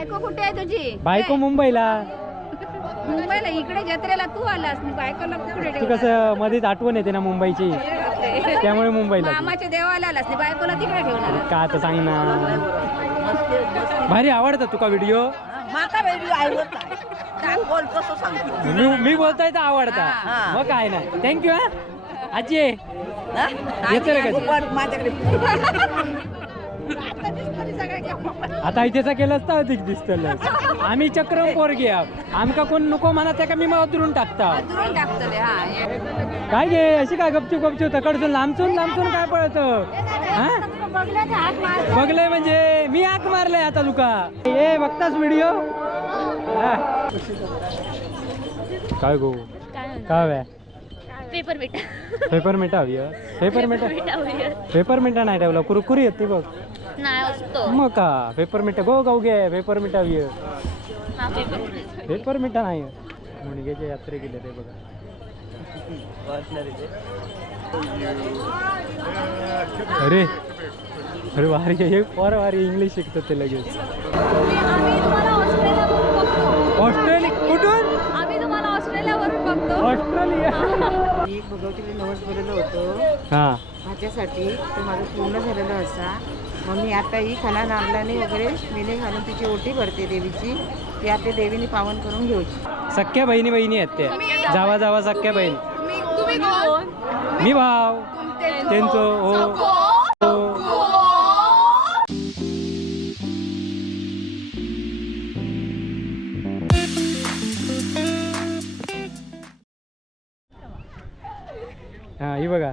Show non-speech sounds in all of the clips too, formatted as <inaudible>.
बायको कुठे आहे तुझी बायको मुंबईला मुंबईला इकडे जत्रेला तू आलास मी बायकोला कुठे तू? कसं मध्येच आठवण येते ना मुंबईची. त्यामुळे मुंबईला ती. मामाच्या देवाला आलास मी बायकोला तिकडे ठेवणार का आता सांग ना भारी आवडतं तुका व्हिडिओ माका वेगळी आवडत आहे काय बोल कसं सांगतो मी मी बोलतोय तर आवडता हा. मग काय ना थँक्यू हा आजी. हा? येतं रे आणि कधी? पण माझ्याकडे आता इथेचा केलंच तर अधिक दिसतलं आम्ही चक्रम पोर घ्या आमका कोण नको म्हणा त्या का मी मग टाकता. दुरून हा. काय घे अशी काय गपचूप गपचूप तकडसून लांबचून लांबचून काय पळत? हा? बघलंय म्हणजे मी आक मारलंय आता तुका ए बघतास व्हिडिओ काय गो? काय हव्या पेपर बेटा पेपर मिठा हवी पेपर मिठा पेपर मिठा नाही ठेवला कुरकुरी येते बघ. नाही असतो. मग का? पेपर मिठा गो गाऊ घे पेपर मिठा हवी हा पेपर पेपर मिठा नाही मुणगेच्या यात्रे गेले ते बघा. अरे अरे वारी हे फार वारी इंग्लिश शिकतात ते लगेच. आम्ही तुम्हाला ऑस्ट्रेलियावरून बघतो. ऑस्ट्रेलिया कुठून? आम्ही तुम्हाला ऑस्ट्रेलियावरून बघतो. ऑस्ट्रेलिया. मी एक भगवतीला नवस बोललो होतो. हा. माझ्यासाठी. ते माझं पूर्ण झालेलं असा. मग मी आता ही खाना नारळाने वगैरे मेने घालून तिची ओटी भरते देवीची. ती आता देवीने पावन करून घेऊची. सख्या बहिणी बहिणी आहेत त्या. जावा जावा सख्या बहीण. तुम्ही कोण? मी भाव. त्यांचं हो. हो. हा ही बघा.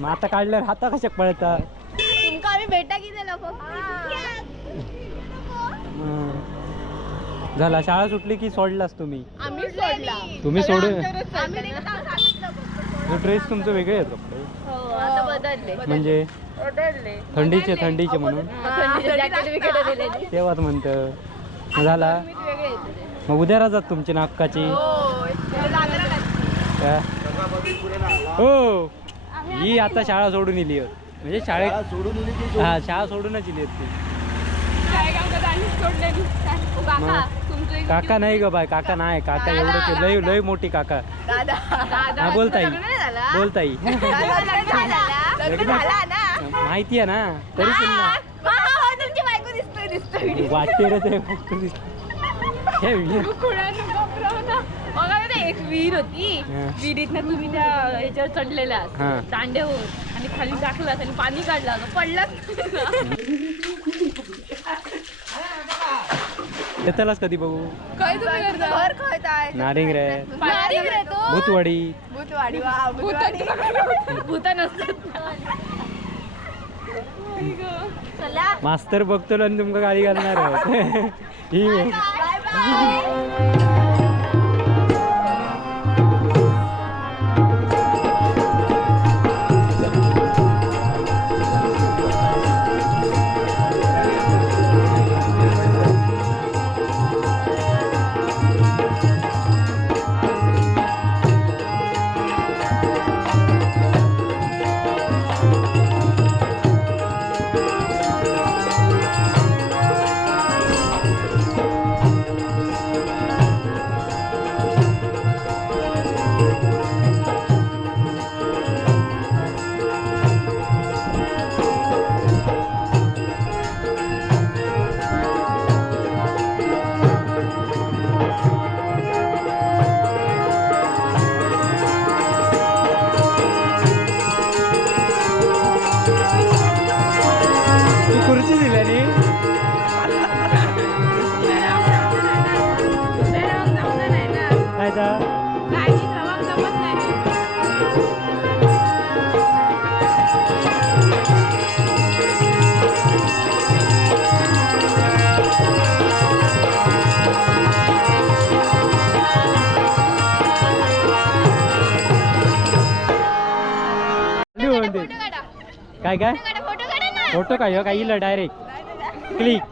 मग आता काढल्यावर हाता कशा पळता तुमका आम्ही भेटा की दिला हं. झाला. शाळा सुटली की सोडलास तुम्ही? आम्ही सोडला. तुम्ही सोडून आम्ही ड्रेस तुमचे वेगळे आहेत कपडे हो आता बदलले. म्हणजे? बदलले. थंडीचे थंडीचे म्हणून. जॅकेट विकेट दिलेली. तेव्हाच म्हणतं. मग झाला वेगळे येते मग उद्या राहतात तुमची नाक्काची हो का? हो. ही आता शाळा सोडून इली. म्हणजे शाळेत हा शाळा सोडूनच इली होती. काका नाही ग बाय काका नाही काका एवढं के- लय लय मोठी काका. हा बोलताई. बोलताई. <laughs> माहिती आहे ना? तरी पण वाटते रे ते. एक विहीर होती. हा. विहिरीतनं तुम्ही त्या ह्याच्यावर चढलेल्या हा. दांड्यावर. आणि खाली टाकलात आणि पाणी काढलं. होतं. <laughs> येतालाच कधी बघू? काय तुम्ही करता? घर खायताय नारिंग रे. नारिंग रे तो? भूतवाडी. भूतवाडी वा भूत नसतात चला. मास्तर बघतो आणि तुमका गाडी घालणार. <laughs> ही. दे. काय काय? फोटो काय काय इला डायरेक्ट. क्लिक.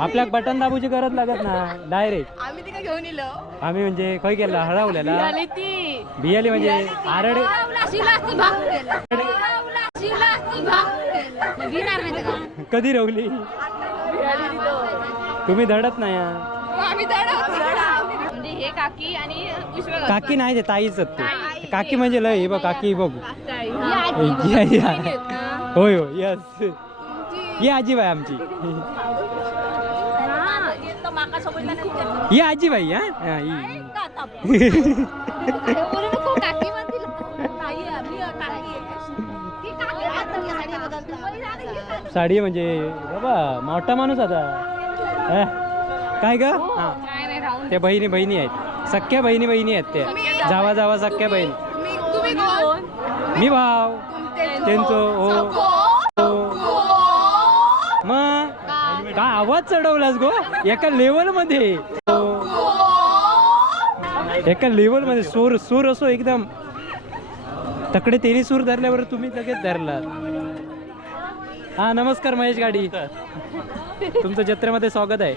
आपल्या बटन दाबूची गरज लागत ना डायरेक्ट. आम्ही घेऊन येलो आम्ही म्हणजे खय गेला हळवलेला. आली ती. बियाली म्हणजे आरड कधी रवली? तुम्ही धडत नाही हा. म्हणजे हे काकी आणि पुष्पा काकी नाही ते ताईच आहेत ते. काकी म्हणजे लय हे बघ काकी बघ. या, या. होय होय यस ही आजीबाई आमची. <laughs> <laughs> ही आजीबाई हा? हा, <laughs> ही. साडी म्हणजे बाबा मोठा माणूस आता. हा. काय ग? हा. काय नाही राहून त्या बहिणी बहिणी आहेत. सख्या बहिणी बहिणी आहेत त्या. जावा जावा सख्या बहिणी. तुम्ही कोण? मी भाव. त्यांचं हो मग? काय? आवाज चढवलास गो? एका लेवलमध्ये. एका लेवलमध्ये सूर सूर असो एकदम. तकडे तेरी सूर धरल्यावर तुम्ही लगेच धरला हा नमस्कार महेश गाडी. तुमचं जत्रेमध्ये स्वागत आहे.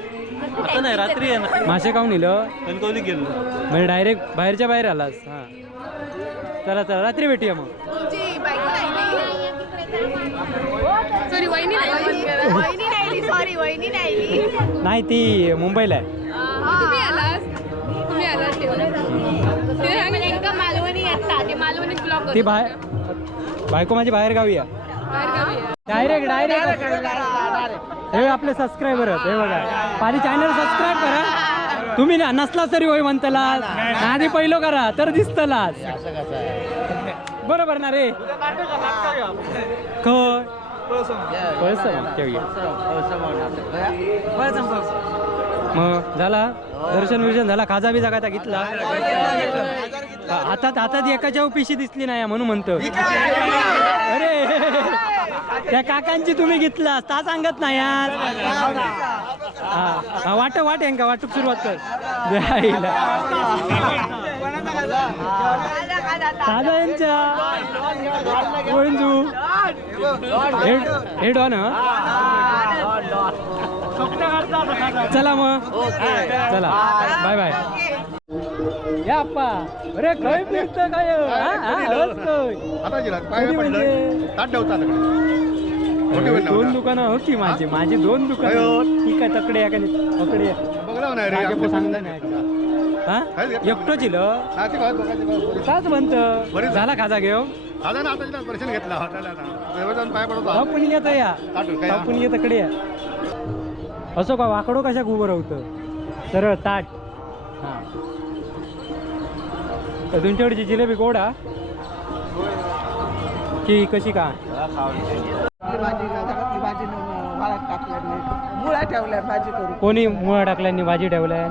आता नाही रात्री आहे ना. मासे खाऊन नेलं कणकवली गेलो. म्हणजे डायरेक्ट बाहेरच्या बाहेर आलास. हा. चला चला रात्री भेटूया मग. सॉरी वहिनी नाही वहिनी राहिली सॉरी वहिनी राहिली नाही ती मुंबईला आहे. ती बाहेर बायको माझी बाहेर गावी आहे. डायरेक्ट डायरेक्ट हे आपले सबस्क्रायबर आहेत हे बघा. माझी चॅनल सबस्क्राईब करा. तुम्ही ना- नसला तरी होय म्हणतला आधी पहिलो करा तर दिसतला बरोबर ना रे? खय ठेवूया. मग झाला? दर्शन विर्शन झाला? खाजा बिजा काय घेतला? हातात हातात एकाच्या पिशी दिसली नाही म्हणून म्हणतो. अरे त्या काकांची तुम्ही घेतला ता सांगत नाही यार हा वाट वाट यांका वाटूक सुरुवात कर. द्यायला दादा यांच्या वंजू हे हेड ऑन चला मग. चला. बाय बाय या अप्पा अरे फिरतं काय? हा? हा. आता गेला म्हणजे? पडलं? ताट ठेवता दोन. दुकानं होती माझी. माझी दोन दुकानं. अयो. ठीक आहे तकडे पकडे या. बघला नाही रे मागे आमच्या पण सांगलं समजून नाही नाही. हा? काय रे? एकटो चिल हा, ते काय दोघांचे काय बरे. काच म्हणत बरीच झाला खाजा घेऊ आता ना आता तिला दर्शन घेतला हॉटेलला ना देवाला जाऊन पाय पडतो. आपण येतो या. ताट काय आपण ये तकडे या. असो का वाकडो कशा उभं राहतं सरळ ताट. हा. तर तुमच्याकडची जिलेबी गोडा? की कशी का? मुळा ठेवल्या भाजी करू कोणी मुळा टाकल्यानी भाजी ठेवल्या?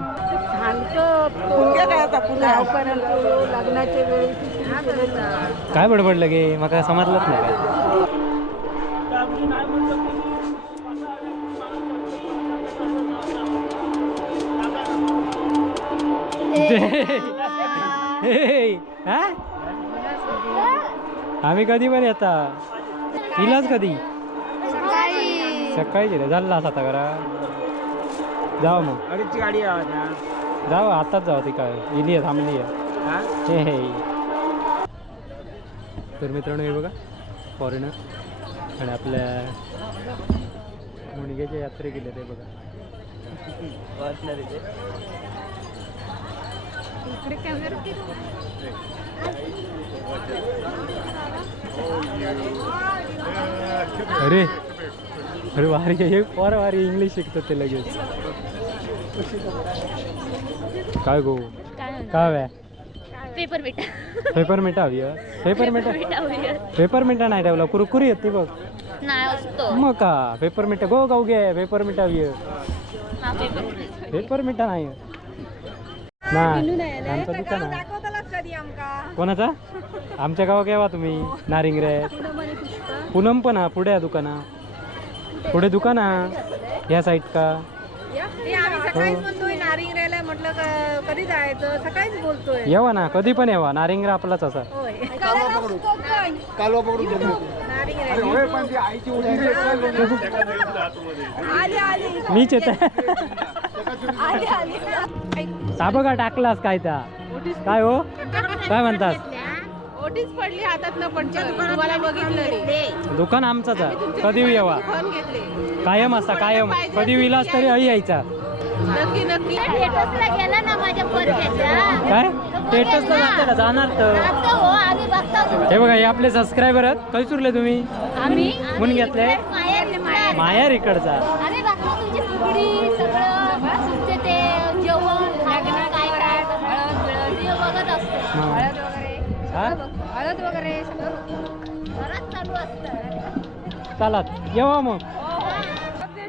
काय बडबडलं गे मका समजलंच नाही काय? हे, <laughs> हा? आम्ही कधी पण येता. इलाच कधी? सकाळी. दिलं झाला आता करा जाऊ मग. अडीचची गाडी जाऊ आताच जाऊ ती काय. इली आहे थांबली आहे. हे? हे तर मित्रांनो हे बघा. फॉरेनर आणि आपल्या मुणग्याच्या यात्रे गेले ते बघा. इकडे कॅमेरा अरे अरे वारी हे फार वारी इंग्लिश शिकतात ते लगेच. काय गो? काय व्या पेपर बेटा पेपर मिठा हवी पेपर मिठा पेपर मिठा नाही ठेवला कुरकुरी येते बघ. मग का? पेपर मिठा गो गाऊ घे पेपर मिठा हवी पेपर पेपर मिठा नाही. नाही आमचं दुकान आहे कोणाचा? आमच्या गावात केव्हा तुम्ही नारिंग रे. पूनम पण हा पुढे आहे दुकाना. पुढे दुकान. हा या साईड का? आम्ही सकाळीच म्हणतोय नारिंग राहिला म्हटलं का कधी जायचं? सकाळीच बोलतोय. येवा ना कधी पण येवा. नारिंगरा आपलाच असा. होय. कालवा पकडून होय, मीच येत. <laughs> आली का टाकलास काय त्या? काय हो? काय म्हणतात ओटीच पडली हातात न पण तुम्हाला बघितलं दुकान आमचंच आहे. कधी येवा? फोन घेतले. कायम असा कायम. कधी विलास तरी आई यायचा. नक्की नक्की. थिएटर्सला गेला ना माझ्या पोरग्याच्या काय? स्टेटसला जाते जाणार तर. हो आम्ही बघतो हे बघा हे आपले सबस्क्रायबर आहेत. काही सुरले तुम्ही? आम्ही म्हणून घेतले मायार इकडचा. हा? हळद वगैरे सगळं घरात चालू असतं. चालात येवा मग.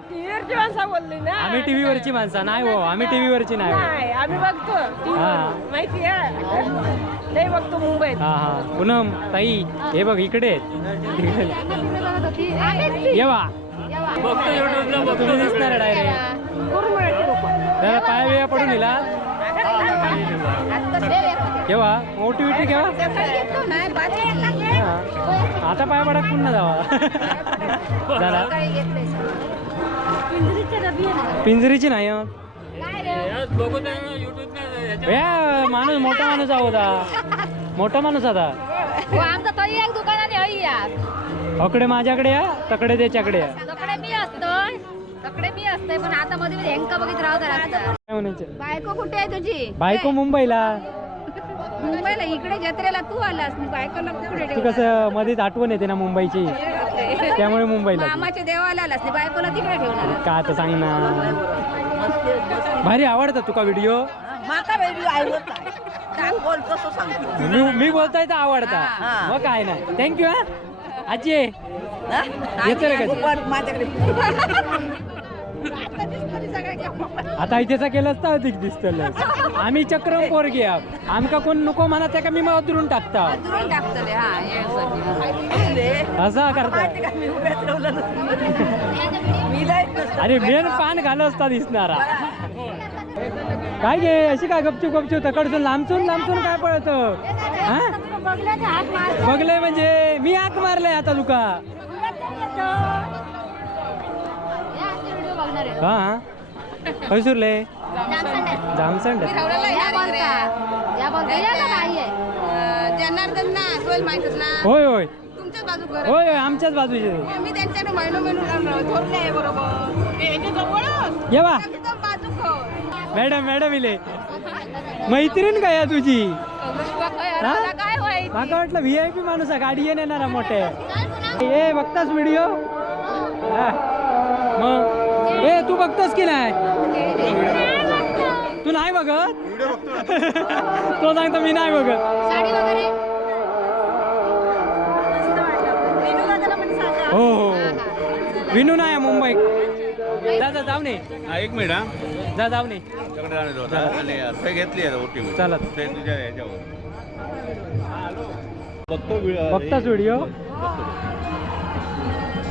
टीव्हीवरची माणसं बोलली ना. आम्ही टीव्ही वरची माणसं नाही हो आम्ही टीव्ही वरची नाही. हो. नाही आम्ही बघतो. हा. माहिती आहे. लय बघतो मुंबईत. हा हा. पूनम ताई हे बघ इकडे आहेत. बघत येवा तुम्ही दिसणार डायरेक्ट त्याला पाया बिया पडून दिला केव्हा मोठी विटी केव्हा हा. आता पाया पडा पुन्हा जावा. झाला पिंजरीची नाही हं. माणूस मोठा माणूस आहोत. मोठा माणूस आता. हो आमचा तरी एक दुकानाने हई या. अकडे माझ्याकडे या तकडे त्याच्याकडे या. तकडे मी असतोय. तकडे मी असतोय पण आता मध्ये बघित काय म्हणायचं? बायको कुठे आहे तुझी? बायको मुंबईला. मुंबईला इकडे जत्रेला तू आलास मी बायकोला कुठे ती कसं मध्येच आठवण येते ना मुंबईची. त्यामुळे मुंबईला मामाच्या देवाला आलास ती बायकोला तिकडे ठेवून आला का आता सांग ना. भारी आवडतात तुका व्हिडिओ माका वेळी आवडता काय बोल कसं सांगतो मी मी बोलतोय तर आवडता. मग काय नाही. थँक्यू हा. आजी. येतो माझ्याकडे आता इथेचा केलं असता अधिक दिसत आम्ही चक्रम पोरगे आहोत. आमका कोण नको म्हणत का मी मग दुरून टाकता? दुरून टाकतले हा. असा करता. अरे मेन पान घाल असता दिसणारा. काय घे अशी काय गपचूप गपचूप तकडसून लांबचून लांबचून काय पळत? हा? बघलंय म्हणजे मी आक मारलंय आता तुका व्हिडिओ बघणार आहे हा. खय सुरले जामसंड. होय होय. होय होय आमच्याच बाजूचे. मी त्यांच्याकडे महिनो महिनो थोरले आहे बरोबर. यांच्या जवळच. ये बा. एकदम बाजू खो मॅडम मॅडम इले. मैत्रीण काय आहे तुझी? माका वाटलं व्ही आय पी माणूस आहे. गाडी येऊन येणार मोठे. ए बघतास व्हिडिओ मग? ए तू बघतोस की नाही? तू नाही बघत? <laughs> तो सांगतो मी नाही बघत. साडी वगैरे? हो हो. विनू नाही आहे मुंबई जा जा जाऊ नये हा एक मिनिट हा. जा जाऊ नये होतं आणि घेतली आहे ओटी तुझ्या याच्यावर. बघतो बघताच व्हिडिओ.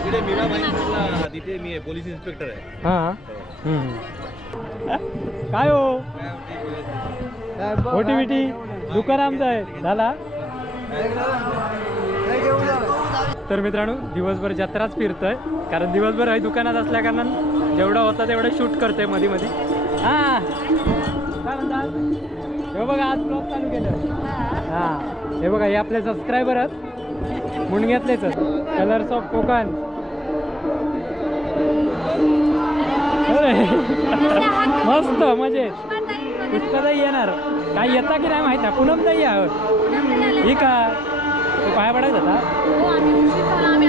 तिथे मीराबाई रोडला तिथे मी आहे, पोलीस इन्स्पेक्टर आहे. हा. काय हो? ओटी बिटी? दुकान आमचं आहे. झाला? तर मित्रांनो दिवसभर जत्राच फिरतोय. कारण दिवसभर आहे दुकानात असल्या कारणानं जेवढा होता तेवढं शूट करतोयमध्ये मध्ये हा. काय म्हणतात हे बघा आज ब्लॉग चालू केलं. हा. हे बघा हे आपले सबस्क्रायबर आहेत. मुंडग्यातलेच कलर्स ऑफ कोकण. मस्त मजेत पुष्पाताई येणार. काय येता की नाही माहिती पुनम ताई आहे ही का? तू पाया पडायचा होता? हो आम्ही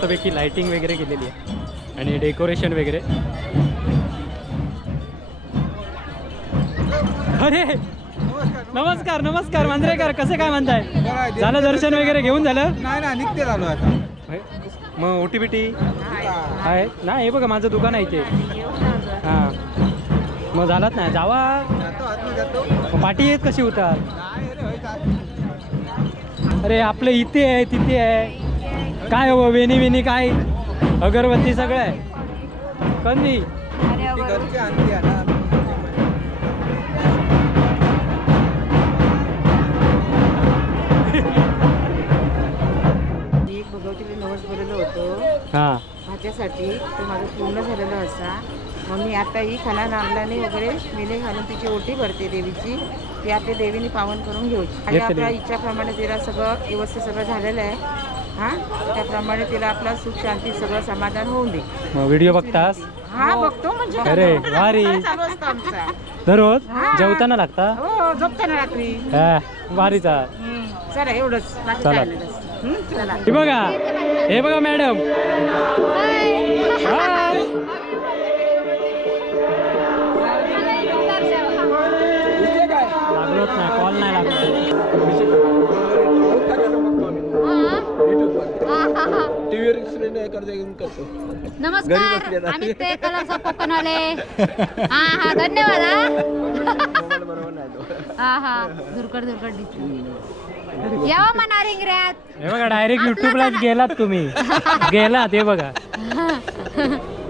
मस्तपैकी लाइटिंग वगैरे केलेली आहे. आणि डेकोरेशन वगैरे. अरे! नमस्कार नमस्कार मांजरेकर कसं काय म्हणताय? झालं दर्शन वगैरे घेऊन झालं? नाही ना निघते झालो आता? मग ओटी बिटी आहे. ना हे बघा माझं दुकान आहे इथे. हां. मग झालात नाही जावा. पाठी येत कशी होतात? अरे आपलं इथे आहे तिथे आहे. काय हो वेणी वेणी काय? अगरबत्ती सगळं आहे. कंदी. भगवतीला नवस बोललो होतो. हा. माझ्यासाठी. तो माझं पूर्ण झालेलं असा. मग मी आता ही खाना नारळाने वगैरे मेले घालून तिची ओटी भरते देवीची. ती आपल्या देवीने पावन करून घ्यायची आणि. आपल्या इच्छाप्रमाणे तिला सगळं व्यवस्थित सगळं झालेलं आहे. हा? त्याप्रमाणे तिला आपला सुख शांती सगळं समाधान होऊन दे. मग व्हिडिओ बघतास? हा बघतो म्हणजे. अरे, भारी. चालू असतं आमचा. दररोज. जेवताना लागता? हो झोपताना रात्री. हा भारीचा हम्म, चला एवढंच. बाकी चला. काय नाही बस. हम्म, चला. हे बघा. हे बघा मॅडम. हाय. नमस्कार. आम्ही ते कलरचा कोकणवाले हा हा धन्यवाद हा. हा हा. धुरकड धुरकड दिसतो यावा म्हणा रिंगऱ्यात. हे बघा डायरेक्ट युट्यूबलाच गेलात तुम्ही. गेलात हे बघा.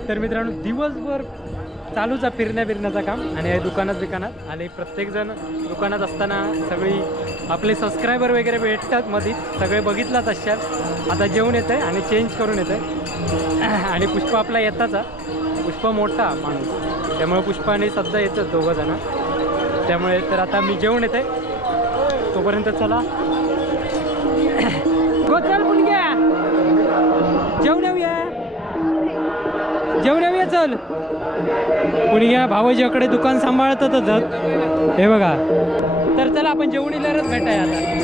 तर मित्रांनो दिवसभर चालूच आहे फिरण्या फिरण्याचं काम. आणि हे दुकानात दुकानात आणि प्रत्येकजण दुकानात असताना सगळी आपले सबस्क्रायबर वगैरे भेटतात मध्ये सगळे बघितलाच असतात आता जेवण येत आहे आणि चेंज करून येत आहे <laughs> आणि पुष्प आपला येताच पुष्प मोठा माणूस. त्यामुळे पुष्पाने सध्या येतात दोघं जण. त्यामुळे तर आता मी जेवण येते. आहे तोपर्यंत चला. <coughs> गो चल मुलग्या! जेवण येऊया. जेवण येऊया चल. मुलग्या भावजीकडे दुकान सांभाळतातच हे बघा. तर चला आपण जेवण येणारच भेटाय आता.